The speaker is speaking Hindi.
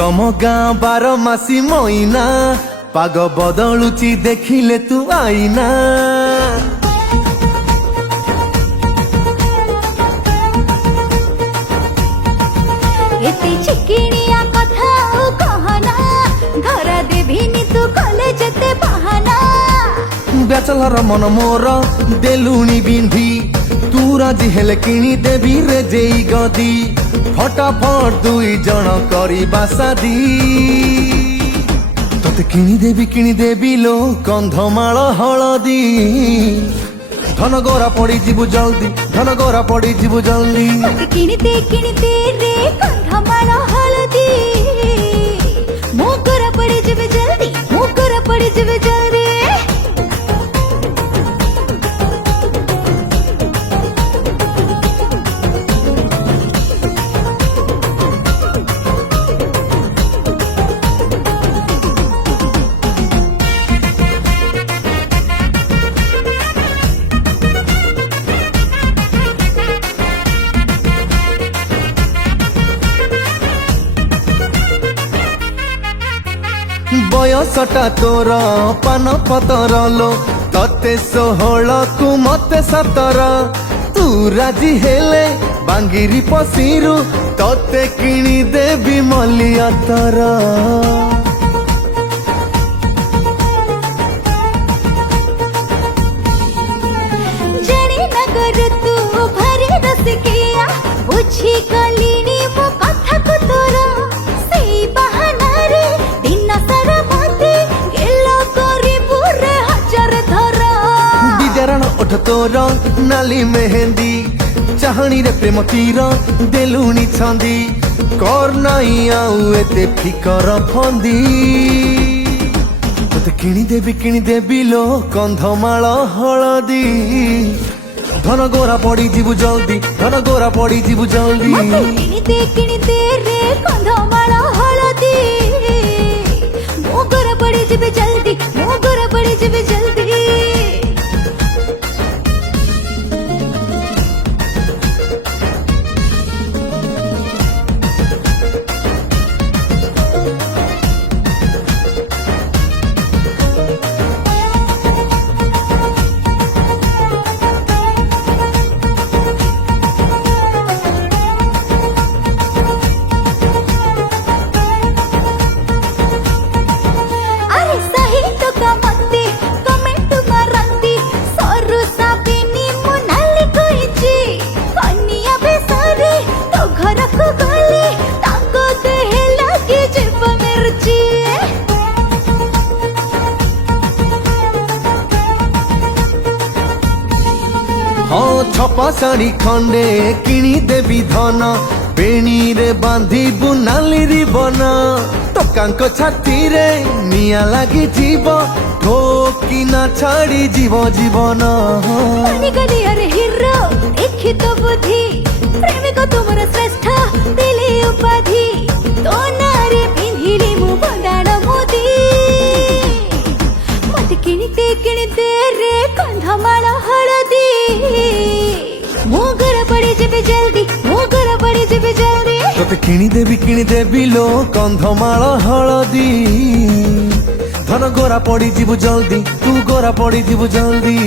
तम गाँ 12 मासी मईना पाग बदलुची देखिले तू आईना। एते चिकिनिया कथा कहना धरा देभिनी तू कॉलेज ते बहाना। बैचलर मन मोर देलुणी बिंधी तू राजी हेले किणी देवी रे जेई गदी फटाफट दुई जन करी बासादी। तोते किणी देवी लो कंधमाल हलदी धन गोरा पड़ी जीवु जल्दी धन गोरा पड़ी जीवु जल्दी। किणीते रे कंधमाल हलदी मोगरा पड़ी जीवु जल्दी मोगरा पड़ी जीवु जल्दी। बयसटा तोर पान पतर लो तते 16 कु मते 17 तू राजी हेले बांगिरी पसीरु तते किणी देवी मलियातर। जणी नगर तू भरे रसिकिया बुझी गलिनी मो कथा को तोर सेई बहाना रे दिन सारा मते गेलो करी पूरे हजार धरा। बिजरण उठ तोर नाली मेहंदी चाहणी रे प्रेम तीर देलुणी छंदी कर नाई आउ एते फिकर फंदी। तोते किणी देवी लो कंधमाल हलदी धन गोरा पड़ी जीवु जल्दी धन गोरा पड़ी जीवु जल्दी। किणीते रे कंधमाल हलदी मोगरा पड़ी जीवु जल्दी मोगरा पड़ी जीवु जल्दी। हाँ छपा साड़ी खंडे किणी देवी धन बेणी रे बांधी बुनाली रिबन टकांक छाती रे निया लगी जीव ठोकी ना छाड़ी जीव जीवन। गली अरे हिरो देखी तो बुद्धि प्रेमिक तुमर श्रेष्ठ दिले उपाधि तो नारे पिंधिली मु बंदाण मोदी। मत किणीते रे कंधमाल हलदी मोगरा पड़ी जीवु जल्दी मोगरा पड़ी जीवु जल्दी। तोते किणी देवी लो कंधमाल हलदी धन गोरा पड़ी जीवु जल्दी तू गोरा पड़ी जीवु जल्दी।